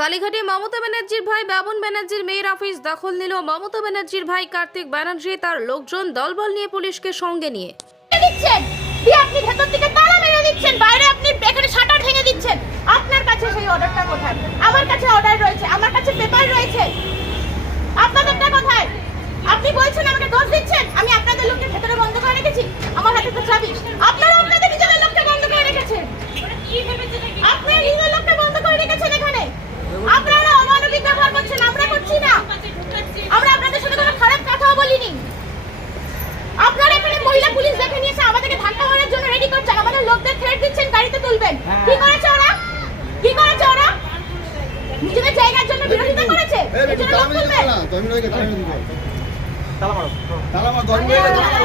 কালীঘাটে মমতা ব্যানার্জির ভাই বাবন ব্যানার্জির মেয়ের অফিস দখল নিল মমতা ব্যানার্জির ভাই কার্তিক ব্যানার্জি, তার লোকজন দলবল নিয়ে পুলিশকে সঙ্গে নিয়ে। আপনি ভেতর থেকে বাইরে আপনি শাটার দিচ্ছেন। আপনার কাছে অর্ডারটা কোথায়? আমার কাছে অর্ডার রয়েছে। আমার কাছে পেপার রয়েছে। দশ মিনিট হয়ে গেছে, তালা মারো। তালা মারো দশ মিনিট